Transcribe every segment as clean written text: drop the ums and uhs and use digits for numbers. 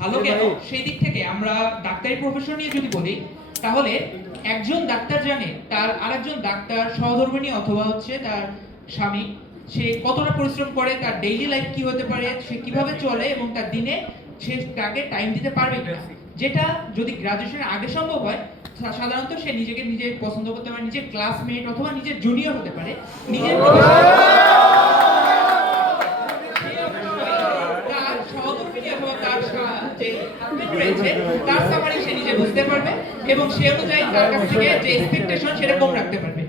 ভালো কেন সেই দিক থেকে আমরা ডাক্তারি প্রফেশন নিয়ে যদি বলি, তাহলে একজন ডাক্তার জানে তার আরেকজন ডাক্তার সহধর্মিণী অথবা হচ্ছে তার স্বামী সে কতটা পরিশ্রম করে, তার ডেইলি লাইফ কি হতে পারে, সে কিভাবে চলে এবং তার দিনে সে তাকে টাইম দিতে পারবে কিনা, যেটা যদি গ্রাজুয়েশনের আগে সম্ভব হয় সাধারণত সে নিজেকে নিজে পছন্দ করতে পারে, নিজের ক্লাসমেট অথবা নিজের জুনিয়র হতে পারে, নিজের তার সহকর্মী অথবা তার যে হাজবেন্ড রয়েছে তার সামারি সে নিজে বুঝতে পারবে এবং সে অনুযায়ী তার কাছ থেকে যে এক্সপেকটেশন সেটা কম রাখতে পারবে।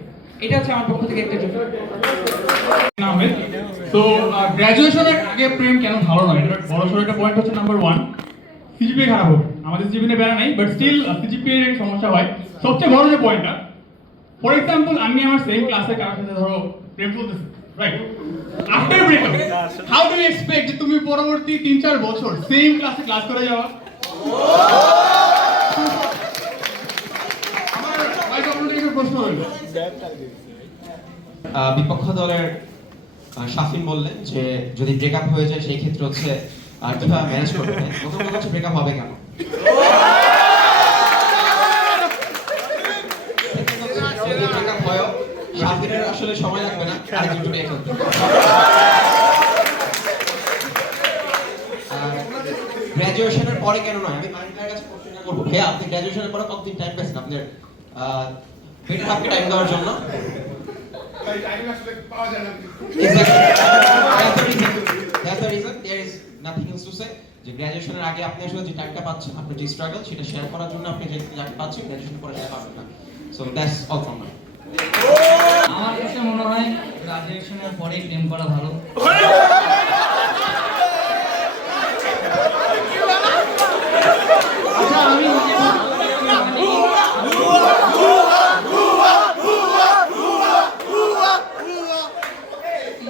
এটা হচ্ছে আমার পক্ষ থেকে একটা জন্য। তো গ্র্যাজুয়েশনের আগে প্রেম কেন ভালো নয়, এটা বড় সড়ো একটা পয়েন্ট হচ্ছে নাম্বার 1, সিজিপিএ খারাপ হবে। আমাদের সিজিপিএ বেড়া নাই, বাট স্টিল সিজিপিএ এর সমস্যা হয়। সবচেয়ে বড় যে পয়েন্টটা, ফর এক্সাম্পল আমি আমার সেম ক্লাসে কারোর সাথে ধরো প্রেম চলতেছে, right? After breakup how do you expect যে তুমি পরবর্তী 3-4 বছর সেম ক্লাসে ক্লাস করে যাওয়া? আমার ভাই আপনাদের প্রশ্ন হলো, বিপক্ষ দলের শাফিন বললেন যে যদি ব্রেকআপ হয়ে যায় সেই ক্ষেত্রে হচ্ছে কিভাবে ম্যানেজ করবে। প্রথম কথা হচ্ছে ব্রেকআপ হবে কেন, যদি ব্রেকআপ হয় শাফিনের আসলে সময় লাগবে না আরেকজন জুড়ে ফেলতে। গ্র্যাজুয়েশনের পরে কেন নয়, আমি মাইন্ডের কাছে প্রশ্ন করবো, ভাইয়া আপনি গ্র্যাজুয়েশনের পরে কতদিন টাইম পেয়েছেন আপনার বেটার হাফকে টাইম দেওয়ার জন্য? That's the reason. There is nothing else to say. যে গ্র্যাজুয়েশনের আগে আপনি আসলে যে টাইমটা পাচ্ছেন, আপনার যে স্ট্রাগল সেটা শেয়ার করার জন্য আপনি যে টাইম পাচ্ছেন, গ্র্যাজুয়েশন পরে সেটা পাবেন না। So that's all from me. আমার কাছে মনে হয় গ্র্যাজুয়েশনের পরেই প্রেম করা ভালো। আচ্ছা আমি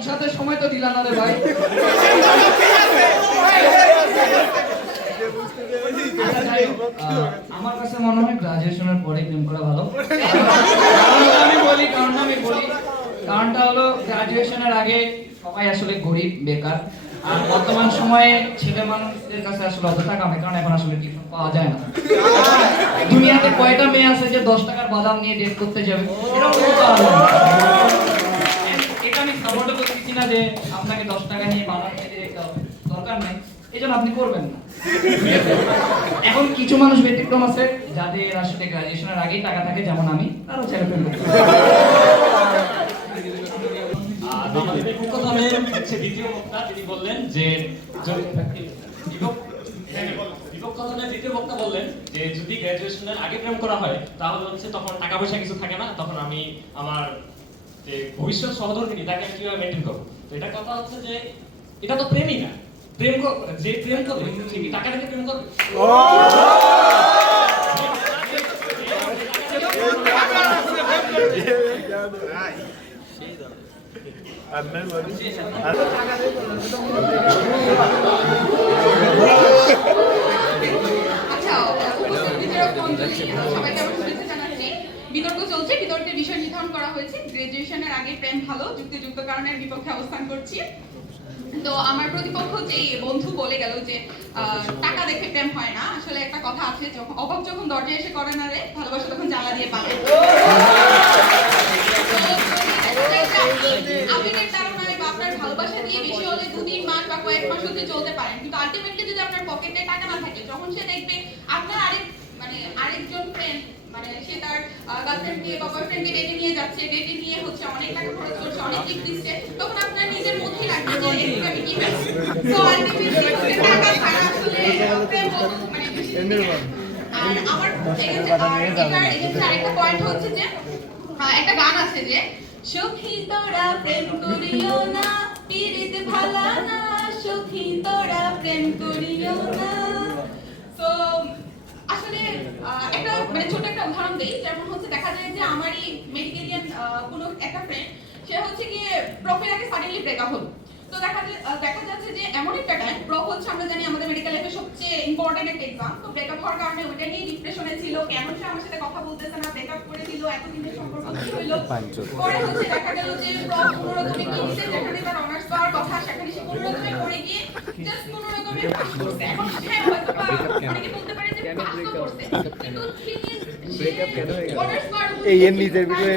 সাথে সময় তো দিলা না রে ভাই। আমার কাছে মনে হয় গ্রাজুয়েশনের পরে প্রেম করা ভালো। কারণটা হলো গ্রাজুয়েশনের আগে সবাই আসলে গরিব বেকার, আর বর্তমান সময়ে ছেলে মানুষদের কাছে আসলে অত টাকা নেই, কারণ এখন আসলে টিউশন পাওয়া যায় না। দুনিয়াতে কয়টা মেয়ে আছে যে 10 টাকার বাদাম নিয়ে ডেট করতে যাবে, এটা পাওয়া যায় না। এটা আমি সাপোর্ট করতেছি না যে আপনাকে 10 টাকা নিয়ে বাদাম খেতে যেতে হবে, দরকার নাই, এই জন্য আপনি করবেন না। এখন কিছু মানুষ ব্যতিক্রম আছে যাদের আসলে গ্রাজুয়েশনের আগেই টাকা থাকে, যেমন আমি, তারও ছেলে প্রেম করতে দ্বিতীয় বক্তা তিনি বললেন যে দ্বিতীয় বক্তা বললেন যে যদি গ্র্যাজুয়েশনের আগে প্রেম করা হয় তাহলে হচ্ছে তখন টাকা পয়সা কিছু থাকে না, তখন আমি আমার যে ভবিষ্যৎ সহধর্মিনী তাকে আমি কিভাবে মেনটেন করবো। তো এটা কথা হচ্ছে যে এটা তো প্রেমই না, প্রেম যে প্রেম করবে সে কি টাকা থেকে প্রেম করবে? বিতর্ক চলছে, বিতর্কের বিষয় নির্ধারণ করা হয়েছে গ্রাজুয়েশনের আগে প্রেম ভালো, যুক্তিযুক্ত কারণের বিপক্ষে অবস্থান করছি। তো আমার প্রতিপক্ষ যে বন্ধু বলে গেল যে টাকা দেখে প্রেম হয় না, আসলে একটা কথা আছে, যখন অভাব যখন দরজায় এসে করে না রে, ভালোবাসা তখন জ্বালা দিয়ে পাবে। আবেগের কারণে বা আপনার ভালোবাসা দিয়ে বেশি হলে 2-3 মাস বা কয়েক মাস হতে চলতে পারেন, কিন্তু আলটিমেটলি যদি আপনার পকেটে টাকা না থাকে, যখন সে দেখবে আপনার আরেকজন ফ্রেন্ড সে তার গার্লফ্রেন্ডকে বা বয়ফ্রেন্ডকে ডেটে নিয়ে যাচ্ছে, ডেটে নিয়ে হচ্ছে অনেক টাকা খরচ করছে, অনেক গিফট দিচ্ছে, তখন আপনার নিজের মধ্যেই লাগবে যে এদিকে আমি কি পাই। সো আলটিমেটলি টাকা ছাড়া আসলে প্রেম আর আমার এক্ষেত্রে আরেকটা পয়েন্ট হচ্ছে যে একটা গান আছে যে সখী তোরা প্রেম করিও না, পীড়িত ভালা না, সখী তোরা প্রেম করিও না। সো আসলে একটা ছোট একটা উদাহরণ দেই, যেমন হচ্ছে দেখা যায় যে আমারই মেডিকেলিয়ান কোনো একটা ফ্রেন্ড, সে হচ্ছে গিয়ে প্রফের আগে সাডেনলি ব্রেকআপ হলো। তো দেখা যাচ্ছে যে এমন একটা টাইম প্রপ হচ্ছে আমরা জানি আমাদের মেডিকেল লাইফে সবচেয়ে ইম্পর্টেন্ট একটা এক্সাম। তো ব্রেকআপ হওয়ার কারণে ওইটা নিয়ে ডিপ্রেশনে ছিল, কেন সে আমার সাথে কথা বলতেছে না, ব্রেকআপ করে দিল, এতদিনের সম্পর্ক কি হইলো। পরে হচ্ছে দেখা গেল যে প্রপ কোনোরকমে কিনছে, যেখানে তার অনার্স পাওয়ার কথা সেখানে সে কোনোরকমে পড়ে গিয়ে জাস্ট কোনোরকমে পাস করছে। এখন হ্যাঁ হয়তো বা অনেকে বলতে পারে যে পাস তো করছে, কিন্তু ব্রেকআপ কেন হয়ে গেল এই এর নিজের ভিতরে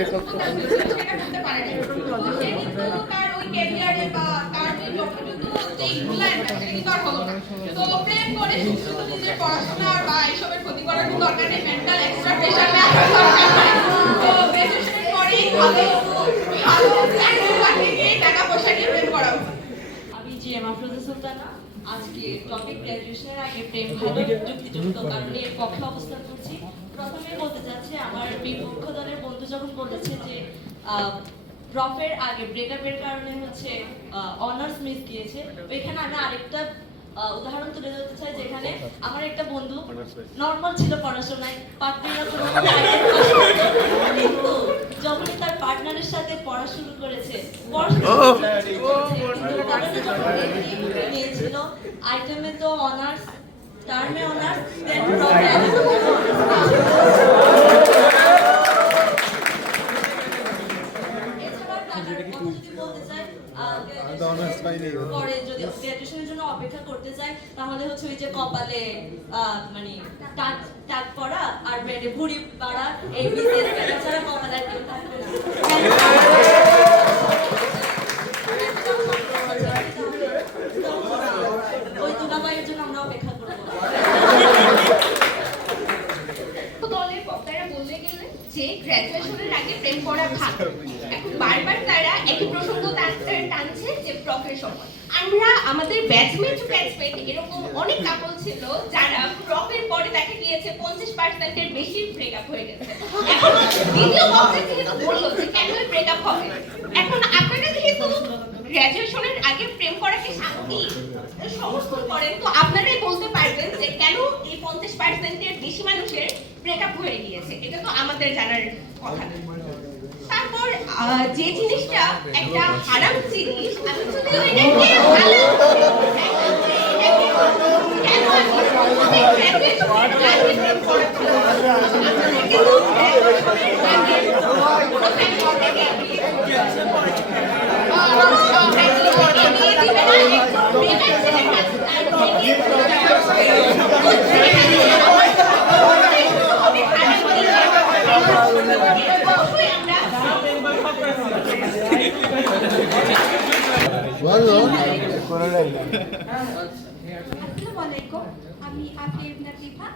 সেটা করতে পারে না। তো সে কিন্তু তার ওই ক্যারিয়ারে বা তার যে যথাযথ যে মূল্যায়ন সেটা কিন্তু আর হলো না। তো প্রেম করে শুধু নিজের পড়াশোনার বা এইসবের ক্ষতি করার কোনো দরকার নেই, মেন্টাল এক্সট্রা প্রেশার নেওয়ার দরকার নাই। তো গ্রাজুয়েশনের পরেই ভালো টাকা পয়সা নিয়ে প্রেম করা উচিত। আমি জি এম আফরোজা সুলতানা। আজকে টপিক গ্র্যাজুয়েশনের আগে প্রেম ভালো যুক্তিযুক্ত কারণে এর পক্ষে অবস্থান করছি। প্রথমে বলতে চাচ্ছি আমার বিপক্ষ দলের বন্ধু যখন বলেছে যে ড্রপের আগে ব্রেকআপের কারণে হচ্ছে অনার্স মিস গিয়েছে, তো এখানে আমি আরেকটা উদাহরণ তুলে ধরতে চাই, যেখানে আমার একটা বন্ধু নর্মাল ছিল পড়াশোনায়, পাত্রীরা কোনো কিন্তু যখনই তার পার্টনারের সাথে পড়া শুরু করেছে, নিয়েছিল আইটেমে তো অনার্স, টার্মে অনার্স, দেন পরে যদি গ্র্যাজুয়েশনের জন্য অপেক্ষা করতে চাই তাহলে হচ্ছে ওই যে কপালে মানে টাক পড়া আর ব্রেডে ভুড়ি বাড়া, এই বিজনেস ছাড়া কপালে আর কেউ থাকবে না। ওই দুলাভাইয়ের জন্য আমরা অপেক্ষা করবো। দলের বক্তারা বলে গেলেন যে গ্র্যাজুয়েশনের আগে প্রেম করা ভালো। এখন বারবার তারা একই প্রসঙ্গ টানছে যে প্রফের সময়। আমরা আমাদের ব্যাচমেট এরকম অনেক কাপল ছিল যারা প্রফের পরে দেখা গিয়েছে 50%-এর বেশি ব্রেকআপ হয়ে গেছে। এখন দ্বিতীয় বক্তা যেহেতু বললো যে কেন ব্রেকআপ হবে, এখন আপনারা যেহেতু গ্র্যাজুয়েশনের আগে প্রেম করাকে শান্তি সমর্থন করেন, তো আপনারাই বলতে পারবেন যে কেন এই 50%-এর বেশি মানুষের ব্রেকআপ হয়ে গিয়েছে। এটা তো আমাদের জানার কথা না। তারপর যে জিনিসটা একটা হারাম জিনিস, আমি যদি ওইটাকে হালাল কেন আমি গ্র্যাজুয়েশনের আগে প্রেম করতে কিন্তু গ্র্যাজুয়েশনের আগে কোনো প্রেম করতে গিয়ে আমি আফিফ নাতিফা।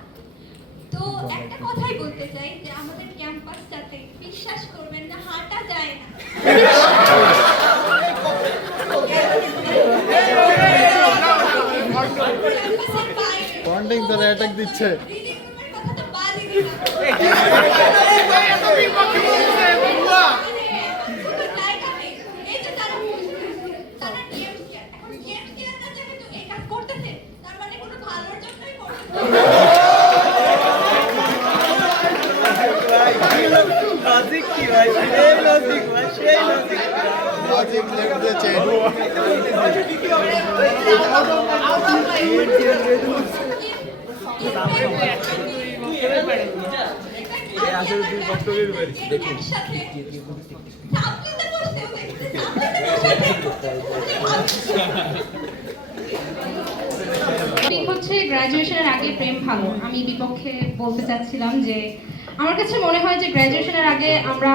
তো একটা কথাই বলতে চাই যে আমাদের ক্যাম্পাসটাতে বিশ্বাস করবেন না হাঁটা যায় না। বন্ডিং তো অ্যাটাক দিচ্ছে। কথা তো বাদই দিলাম। Logic left the chain. হচ্ছে গ্র্যাজুয়েশনের আগে প্রেম ভালো। আমি বিপক্ষে বলতে চাচ্ছিলাম যে আমার কাছে মনে হয় যে গ্র্যাজুয়েশনের আগে আমরা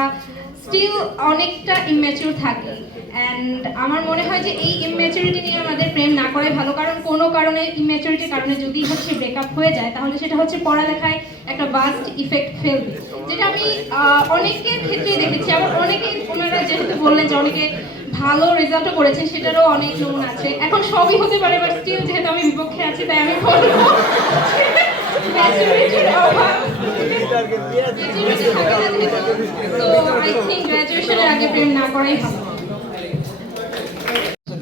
স্টিল অনেকটা ইম্যাচিউর থাকি, অ্যান্ড আমার মনে হয় যে এই ইম্যাচুরিটি নিয়ে আমাদের প্রেম না করাই ভালো। কারণ কোনো কারণে ইম্যাচুরিটির কারণে যদি হচ্ছে ব্রেকআপ হয়ে যায় তাহলে সেটা হচ্ছে পড়ালেখায় একটা বাস্ট ইফেক্ট ফেলবে, যেটা আমি অনেকের ক্ষেত্রেই দেখেছি। আবার অনেকেই ওনারা যেহেতু বললেন যে অনেকে ভালো রেজাল্টও করেছেন, সেটারও অনেক নমুনা আছে। এখন সবই হতে পারে, বাট স্টিল যেহেতু আমি বিপক্ষে আছি তাই আমি বলবো ম্যাচুরিটির অভাব। তো আই থিংক গ্র্যাজুয়েশনের আগে প্রেম না করাই ভালো।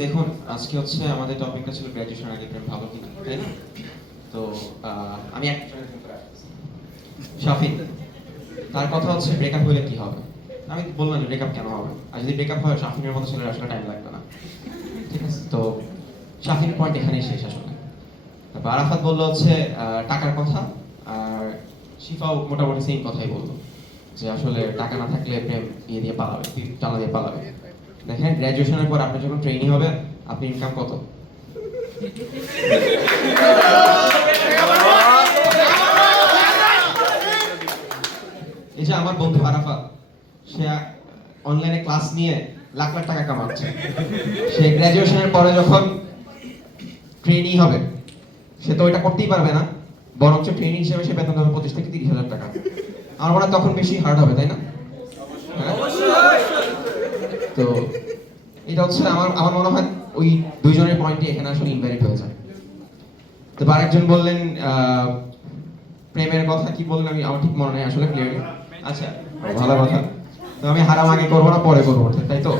দেখুন, আজকে হচ্ছে আমাদের টপিকটা ছিল গ্র্যাজুয়েশন আগে প্রেম ভালো কিনা, তাই না? তো আমি একটা শাফিক, তার কথা হচ্ছে ব্রেকআপ হলে কি হবে। আমি বললাম যে ব্রেকআপ কেন হবে, আর যদি ব্রেকআপ হয় শাফিনের মতো ছেলের আসলে টাইম লাগবে না, ঠিক আছে? তো শাফির পয়েন্ট এখানেই শেষ আসলে। তারপর আরাফাত বললো হচ্ছে টাকার কথা, আর শিফাও মোটামুটি সেম কথাই বললো যে আসলে টাকা না থাকলে প্রেম ইয়ে দিয়ে পালাবে, টানা দিয়ে পালাবে। দেখেন গ্র্যাজুয়েশনের পর আপনি যখন ট্রেনিং হবেন, আপনি ইনকাম কত? এই যে আমার বন্ধু আরাফাত, সে অনলাইনে ক্লাস নিয়ে লাখ লাখ টাকা কামাচ্ছে। সে গ্র্যাজুয়েশনের পরে যখন ট্রেনিং হবে, সে তো ওইটা করতেই পারবে না, বরঞ্চ ট্রেনিং হিসেবে সে বেতন পাবে 25 থেকে 30 হাজার টাকা। আমার মনে হয় তখন বেশি হার্ড হবে, তাই না? হ্যাঁ? তো এটা হচ্ছে আমার মনে হয় ওই দুইজনের পয়েন্টই এখানে আসলে ইনভ্যালিড হয়ে যায়। তো আরেকজন বললেন প্রেমের কথা, কি বললেন আমি আমার ঠিক মনে নেই আসলে ক্লিয়ারলি। আচ্ছা, ভালো কথা। তো আমি হারাম আগে করবো না পরে করবো, তাই তো?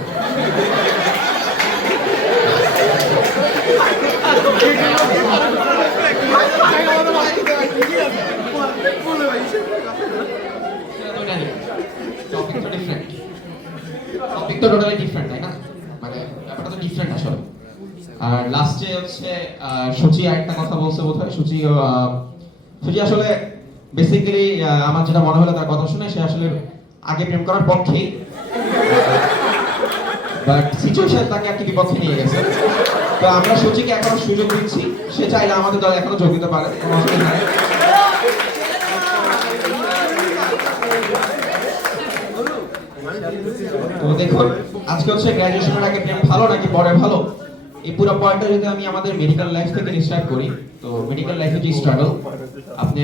টপিক তো টোটালি ডিফারেন্ট, তাই না? মানে ব্যাপারটা তো ডিফারেন্ট আসলে। আর লাস্টে হচ্ছে সুচি আরেকটা কথা বলছে বোধহয়। সুচি আসলে বেসিক্যালি আমার যেটা মনে হলো তার কথা শুনে, সে আসলে আগে প্রেম করার পক্ষেই, বাট সিচুয়েশন তাকে একটি বিপক্ষে নিয়ে গেছে। তো আমরা সুচিকে এখনো সুযোগ দিচ্ছি, সে চাইলে আমাদের দলে এখনো যোগ দিতে পারে, কোনো অসুবিধা নেই। তো দেখুন, আজকে হচ্ছে গ্র্যাজুয়েশনের আগে প্রেম ভালো নাকি পরে ভালো, এই পুরো পয়েন্টটা যদি আমি আমাদের মেডিকেল লাইফ থেকে ডিসক্রাইব করি, তো মেডিকেল লাইফে যে স্ট্রাগল, আপনি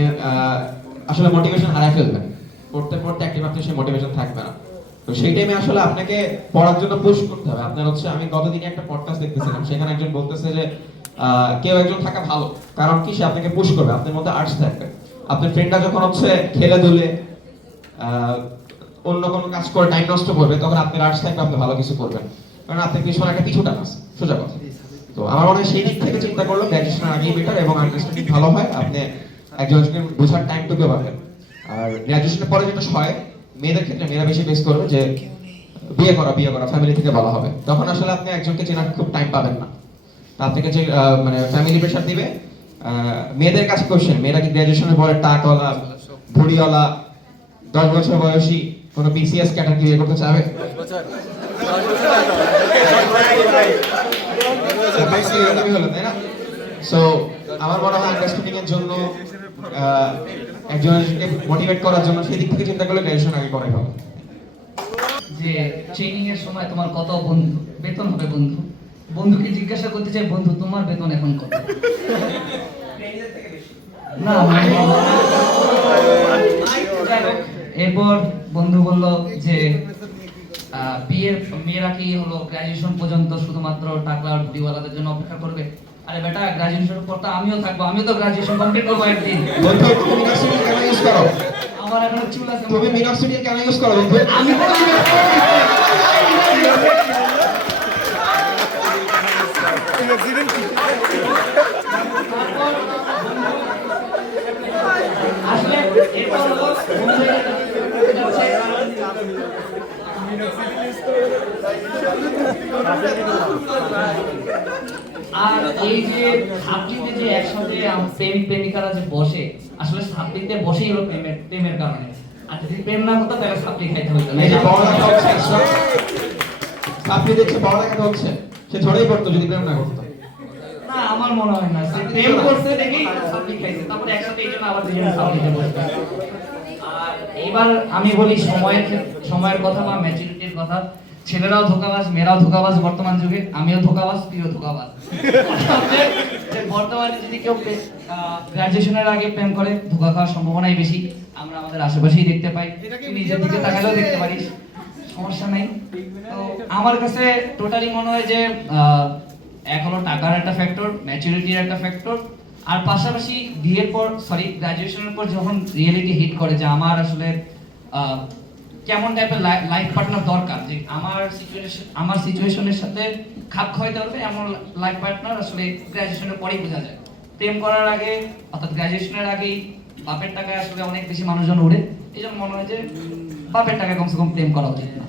আসলে মোটিভেশন হারায় ফেলবেন, পড়তে পড়তে একটা মাত্র সে মোটিভেশন থাকবে না। তো সেই টাইমে আসলে আপনাকে পড়ার জন্য পুশ করতে হবে। আপনার হচ্ছে, আমি গতদিনে একটা পডকাস্ট দেখতেছিলাম, সেখানে একজন বলতেছে যে কেউ একজন থাকা ভালো, কারণ কি সে আপনাকে পুশ করবে, আপনার মধ্যে আর্টস থাকবে। আপনার ফ্রেন্ডরা যখন হচ্ছে খেলে দুলে অন্য কোনো কাজ করে টাইম নষ্ট করবে, তখন আপনার আর্টস থাকবে, আপনি ভালো কিছু করবেন, কারণ আপনার পিছনে একটা পিছু টান আছে, সোজা কথা। তো আমার মনে হয় সেই দিক থেকে চিন্তা করলে গ্র্যাজুয়েশনের আগেই বেটার, এবং আন্ডারস্ট্যান্ডিং ভালো হয়, আপনি একজনকে বোঝার টাইমটুকু পাবেন। আর গ্র্যাজুয়েশনের পরে যেটা হয়, মেয়েদের ক্ষেত্রে মেয়েরা বেশি বেস করবে যে বিয়ে করা ফ্যামিলি থেকে বলা হবে, তখন আসলে আপনি একজনকে চেনার খুব টাইম পাবেন না। আপনাকে যে মানে ফ্যামিলি প্রেশার দিবে। মেয়েদের কাছে কোশ্চেন, মেয়েরা কি গ্র্যাজুয়েশনের পরে টাকওয়ালা, ভুড়িওয়ালা, 10 বছর বয়সী কোনো বিসিএস ক্যাটাগরি বিয়ে করতে চাবে? হলো, তাই না? সো আমার মনে হয় আন্ডারস্ট্যান্ডিং এর জন্য, একজনকে মোটিভেট করার জন্য সেই দিক থেকে চিন্তা করলে গ্র্যাজুয়েশন আগে করাই ভালো। যে ট্রেনিং এর সময় তোমার কত বন্ধু বেতন হবে, বন্ধুকে জিজ্ঞাসা করতে চাই, বন্ধু তোমার বেতন এখন কত? না এরপর বন্ধু বলল যে বিয়ের মেয়েরা কি হলো গ্রাজুয়েশন পর্যন্ত শুধুমাত্র টাকা আর ভুড়িওয়ালাদের জন্য অপেক্ষা করবে? আরে বেটা, গ্রাজুয়েশনের পর তো আমিও থাকবো, আমিও তো গ্রাজুয়েশন কমপ্লিট করবো একদিন। বন্ধু তুমি মিনক্সিডিল কেন ইউজ করো? আমার এখনো চুল আছে। তুমি মিনক্সিডিল কেন ইউজ করো বন্ধু? আমি তো আসলে এরপর হলো আর এই যে সাবজেক্টে যে একসাথে প্রেমিকারা যে বসে, আসলে সাবজেক্টে বসেই হলো প্রেমের কারণে। আর যদি প্রেম না হতো তাহলে সাবজেক্ট খাইতে হতো না। এই যে পড়ালেখা হচ্ছে এক্সট্রা, সাপ্লি দেখছে পড়ালেখা হচ্ছে, সে ঝরেই পড়তো যদি প্রেম না করতো। না, আমার মনে হয় না। প্রেম করছে দেখি সাবজেক্ট খাইছে, তারপরে একসাথে এই জন্য আবার দুজনে সাবজেক্টে বসবে। আর এবার আমি বলি সময়ের কথা বা ম্যাচুরিটির কথা। ছেলেরাও ধোঁকাবাজ, মেয়েরাও ধোঁকাবাজ বর্তমান যুগে, আমিও ধোঁকাবাজ, তুইও ধোঁকাবাজ। বর্তমানে যদি কেউ গ্রাজুয়েশনের আগে প্রেম করে, ধোঁকা খাওয়ার সম্ভাবনাই বেশি। আমরা আমাদের আশেপাশেই দেখতে পাই, নিজের দিকে তাকালেও দেখতে পারিস, সমস্যা নেই। তো আমার কাছে টোটালি মনে হয় যে এক হলো টাকার একটা ফ্যাক্টর, ম্যাচুরিটির একটা ফ্যাক্টর, আর পাশাপাশি গ্রাজুয়েশনের পর যখন রিয়েলিটি হিট করে যে আমার আসলে কেমন টাইপের লাইফ পার্টনার দরকার, যে আমার সিচুয়েশনের সাথে খাপ খাওয়াইতে পারবে এমন লাইফ পার্টনার আসলে গ্রাজুয়েশনের পরেই বোঝা যায়। প্রেম করার আগে অর্থাৎ গ্রাজুয়েশনের আগেই বাপের টাকায় আসলে অনেক বেশি মানুষজন উড়ে, এই জন্য মনে হয় যে বাপের টাকায় কমসে কম প্রেম করা উচিত না।